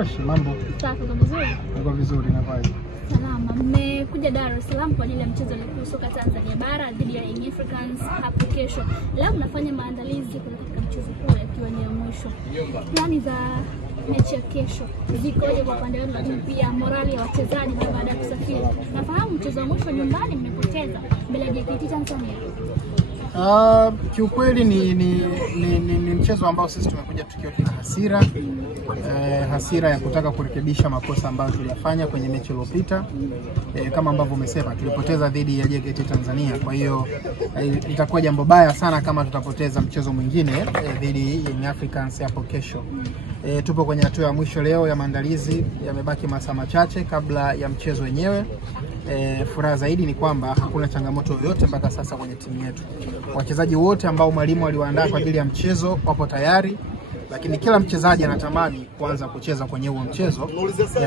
Fresh, mambo. Safi, uko vizuri? Uko vizuri na vibe. Salama. Mmekuja Dar es Salaam kwa ajili ya mchezo wa soka Tanzania Bara dhidi ya Young Africans hapo kesho. Leo mnafanya maandalizi katika mchezo huu ikiwa ni ya mwisho. Plani za mechi ya kesho zikoje kwa upande wenu, lakini pia morali ya wachezaji baada ya kusafiri? Nafahamu mchezo wa mwisho nyumbani mmepoteza mbele ya JKT Tanzania. Kiukweli ni mchezo ambao sisi tumekuja tukiwa tuna hasira ya kutaka kurekebisha makosa ambayo tuliyafanya kwenye mechi iliyopita. Kama ambavyo umesema tulipoteza dhidi ya JKT Tanzania, kwa hiyo itakuwa jambo baya sana kama tutapoteza mchezo mwingine dhidi ya Young Africans hapo kesho. Tupo kwenye hatua ya mwisho leo ya maandalizi, yamebaki masaa machache kabla ya mchezo wenyewe. Furaha zaidi ni kwamba hakuna changamoto yoyote mpaka sasa kwenye timu yetu. Wachezaji wote ambao mwalimu aliwaandaa kwa ajili ya mchezo wapo tayari, lakini kila mchezaji anatamani kuanza kucheza kwenye huo mchezo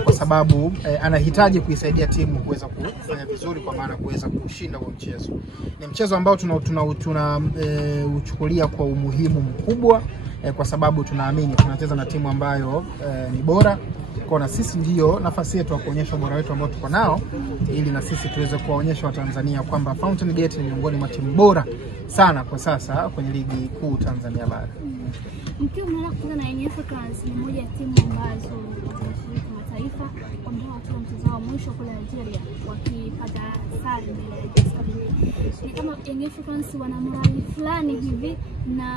kwa sababu anahitaji kuisaidia timu kuweza kufanya vizuri, kwa maana kuweza kushinda huo mchezo. Ni mchezo ambao tunauchukulia kwa umuhimu mkubwa kwa sababu tunaamini tunacheza na timu ambayo ni bora. Kwa na sisi ndio nafasi yetu ya kuonyesha ubora wetu ambao tuko nao, ili na sisi tuweze kuwaonyesha Watanzania kwamba Fountain Gate ni miongoni mwa timu bora sana kwa sasa kwenye ligi kuu Tanzania Bara. Mkiwa mnakuwa na Young Africans, ni moja ya timu ambazo zinashiriki mataifa, ambao watu mchezo wa mwisho kule Algeria wakipata sare mbele ya JKT. Ni kama Young Africans wana morali fulani hivi na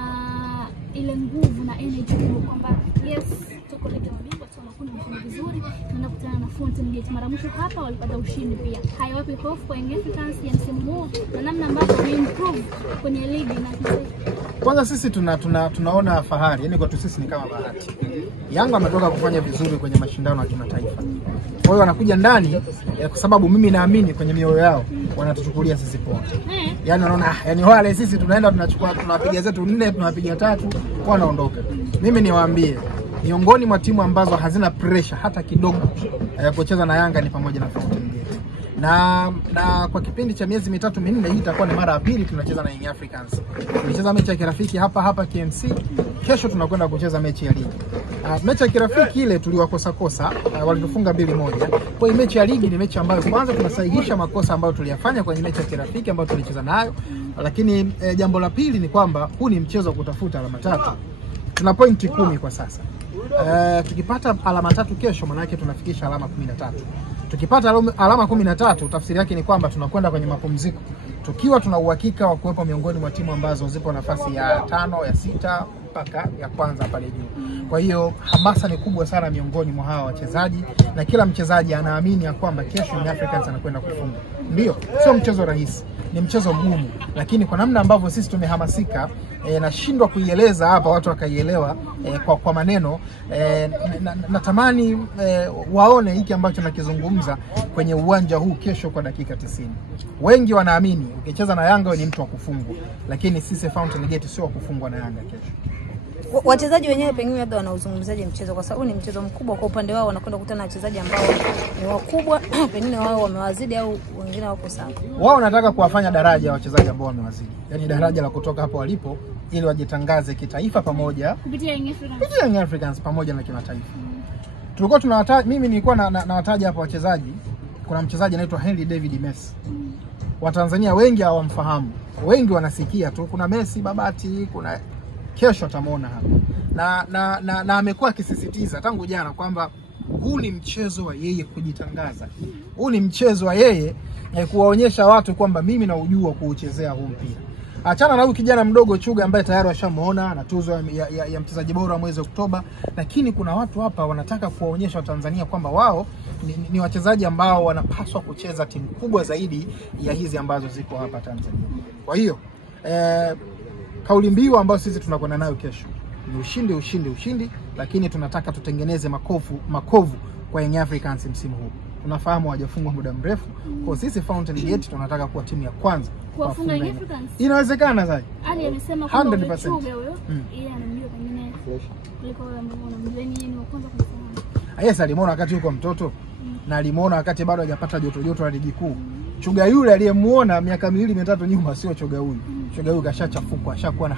ile nguvu na energy kwamba yes, tuko ligi ya mabingwa, tunakuwa tunafanya vizuri, tunakutana na Fountain Gate. Mara mwisho hapa walipata ushindi pia. Haiwapi hofu kwa Young Africans ya msimu huu na namna ambavyo wameimprove kwenye ligi na kwanza sisi tunaona fahari, yani kwa sisi ni kama bahati. Yanga ametoka kufanya vizuri kwenye mashindano ya kimataifa. Kwa hiyo wanakuja ndani kwa sababu mimi naamini kwenye mioyo yao wanatuchukulia sisi poa. Yaani wanaona yani wale sisi tunaenda tunapiga zetu 4, tunapiga 3, wanaondoka. Mimi niwaambie, miongoni mwa timu ambazo hazina pressure hata kidogo kucheza na Yanga ni pamoja na Fountain Gate. Na kwa kipindi cha miezi 3-4 hii itakuwa ni mara ya pili tunacheza na Young Africans. Tulicheza mechi ya kirafiki hapa KMC. Kesho tunakwenda kucheza mechi ya ligi. Mechi ya kirafiki ile tuliwakosa walitufunga 2-1. Kwa hiyo mechi ya ligi ni mechi ambayo kwanza tunasahihisha makosa ambayo tuliyafanya kwenye mechi ya kirafiki ambayo tulicheza nayo. Lakini jambo la pili ni kwamba huu ni mchezo wa kutafuta alama 3. Tuna pointi 10 kwa sasa. Tukipata alama 3 kesho, maana yake tunafikisha alama 13. Tukipata alama 13, tafsiri yake ni kwamba tunakwenda kwenye mapumziko tukiwa tuna uhakika wa kuwepo miongoni mwa timu ambazo zipo nafasi ya 5, ya 6 mpaka ya kwanza pale juu. Kwa hiyo hamasa ni kubwa sana miongoni mwa hawa wachezaji, na kila mchezaji anaamini ya kwamba kesho Young Africans anakwenda kufunga. Ndio, sio mchezo rahisi, ni mchezo mgumu, lakini kwa namna ambavyo sisi tumehamasika, nashindwa kuieleza hapa watu wakaielewa kwa maneno. Natamani waone hiki ambacho nakizungumza kwenye uwanja huu kesho kwa dakika 90. Wengi wanaamini ukicheza na Yanga ni mtu wa kufungwa, lakini sisi Fountain Gate sio wa kufungwa na Yanga kesho. Wachezaji wenyewe pengine labda wanauzungumzaje mchezo, kwa sababu ni mchezo mkubwa kwa upande wao, wanakwenda kukutana na wachezaji ambao ni wakubwa pengine wao wamewazidi au wengine wako sawa. Wao wanataka kuwafanya daraja wachezaji ambao wamewazidi. Yaani daraja la kutoka hapo walipo ili wajitangaze kitaifa pamoja kupitia Young Africans pamoja na kimataifa. Tulikuwa tunawataja, mimi nilikuwa nawataja hapa wachezaji. Kuna mchezaji anaitwa Henry David Messi. Watanzania wengi hawamfahamu. Wengi wanasikia tu kuna Messi Babati, kuna kesho atamuona hapa. Na amekuwa akisisitiza tangu jana kwamba huu ni mchezo wa yeye kujitangaza. Huu ni mchezo wa yeye kuwaonyesha watu kwamba mimi na ujua kuuchezea huu mpira. Achana na huyu kijana mdogo Chuga ambaye tayari washamuona na tuzo ya mchezaji bora mwezi Oktoba, lakini kuna watu hapa wanataka kuwaonyesha Watanzania kwamba wao ni wachezaji ambao wanapaswa kucheza timu kubwa zaidi ya hizi ambazo ziko hapa Tanzania. Kwa hiyo kauli mbiu ambayo sisi tunakwenda nayo kesho ni ushindi, lakini tunataka tutengeneze makovu kwa Young Africans msimu huu. Tunafahamu hawajafungwa muda mrefu. Kwa sisi Fountain Gate tunataka kuwa timu ya kwanza kuwafunga Young Africans. Inawezekana sasa. Ali amesema kwamba Chuga huyo yeye anamjua pengine kuliko wale ambao wanamjua ni wa kwanza kumsema. Yes, alimuona wakati yuko mtoto na alimuona wakati bado hajapata joto la ligi kuu. Chuga yule aliyemuona miaka 2-3 nyuma sio Chuga huyu. Chuga huyu kashachafuka, ashakuwa na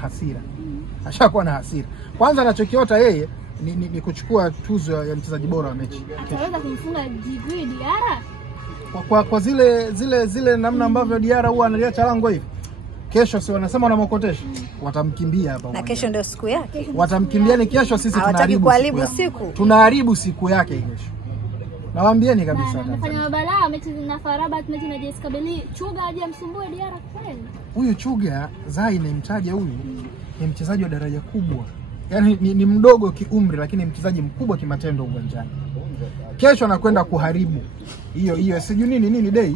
hasira. Kwanza anachokiota yeye ni kuchukua tuzo ya mchezaji bora wa mechi. Ataweza kumfunga Djigui Diarra? Kwa zile namna ambavyo Diarra huwa analiacha lango hivi. Kesho si wanasema wanamokotesha. Watamkimbia hapa. Na kesho ndio siku yake. Watamkimbia ni kesho, sisi tunaharibu siku. Tunaharibu siku yake kesho. Nawaambieni kabisa. Anafanya mabalaa mechi na FAR Rabat, mechi na JS Kabylie. Chuga aje amsumbue Diarra kweli? Huyu Chuga Zai nimtaja huyu ni mchezaji wa daraja kubwa. Yaani ni mdogo kiumri lakini mchezaji mkubwa kimatendo uwanjani. Kesho anakwenda kuharibu. Hiyo sijui nini day.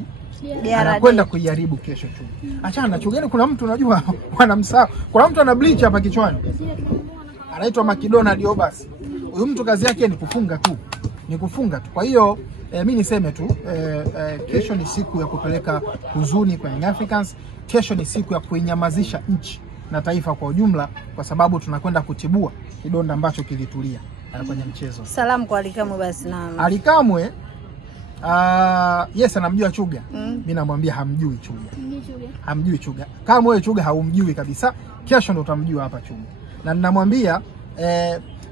Anakwenda kuiharibu kesho Chuga. Achana na Chuga. Yaani kuna mtu unajua wanamsahau. Kuna mtu ana bleach hapa kichwani. Anaitwa McDonald Obas. Huyu mtu kazi yake ni kufunga tu. Kwa hiyo mimi niseme tu kesho ni siku ya kupeleka huzuni kwa Young Africans. Kesho ni siku ya kuinyamazisha nchi na taifa kwa ujumla, kwa sababu tunakwenda kutibua kidonda ambacho kilitulia kwenye mchezo. Salamu kwa Alikamwe basi na Alikamwe. Yes, anamjua Chuga. Mimi namwambia hamjui Chuga. Kama wewe Chuga haumjui kabisa, kesho ndo utamjua hapa Chuga. Na ninamwambia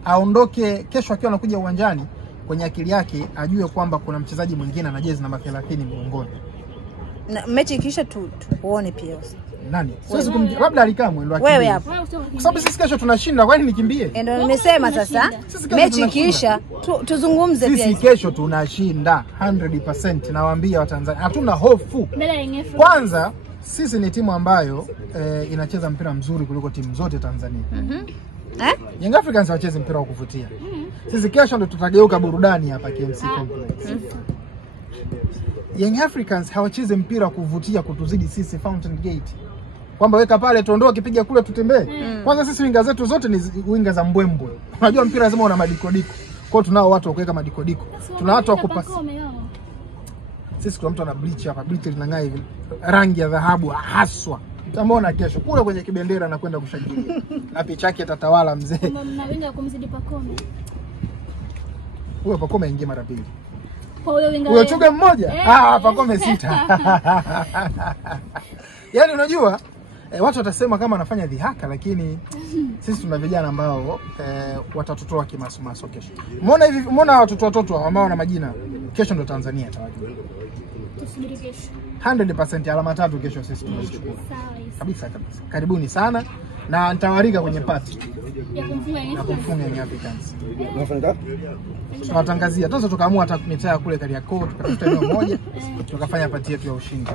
aondoke kesho akiwa anakuja uwanjani, kwenye akili yake ajue kwamba kuna mchezaji mwingine ana jezi namba 30 mgongoni. Na mechi ikisha tuone pia. Nani? Siwezi labda Alikamwe ndo akimbie. Wewe hapo. Kwa sababu sisi kesho tunashinda, kwani nikimbie? Ndio nimesema sasa. Mechi ikisha tuzungumze pia. Sisi kesho tunashinda 100%, nawaambia Watanzania. Hatuna hofu. Kwanza sisi ni timu ambayo inacheza mpira mzuri kuliko timu zote Tanzania. Young Africans hawachezi mpira wa kuvutia. Sisi kesho ndo tutageuka burudani hapa KMC Complex. Young Africans hawachezi mpira wa kuvutia kutuzidi sisi Fountain Gate. Kwamba weka pale tuondoe kipiga kule tutembee. Kwanza sisi winga zetu zote ni winga za mbwembwe. Unajua mpira lazima una madikodiko. Kwa hiyo tunao watu wa kuweka madikodiko. Tuna watu wa kupasi. Sisi kuna mtu ana bleach hapa, bleach linang'aa hivi. Rangi ya dhahabu haswa. Utamwona kesho kule kwenye kibendera anakwenda kushangilia. Na picha yake tatawala mzee. Mna winga kumzidi Pacome. Huyo Pacome aingie mara 2. Huyo Chuga mmoja? Pacome 6. Yaani unajua watu watasema kama anafanya dhihaka, lakini sisi tuna vijana ambao watatutoa kimasumaso kesho. Umeona watoto ambao wana majina, kesho ndo Tanzania itawajua. Tusubiri kesho. 100% alama 3 kesho sisi tunachukua. Kabisa. Karibuni sana na nitawarika kwenye party ya kumfunga Young Africans. Tunatangazia. Tukaamua hata mitaa kule Kariakoo, tukatafuta eneo moja, tukafanya party yetu ya ushindi.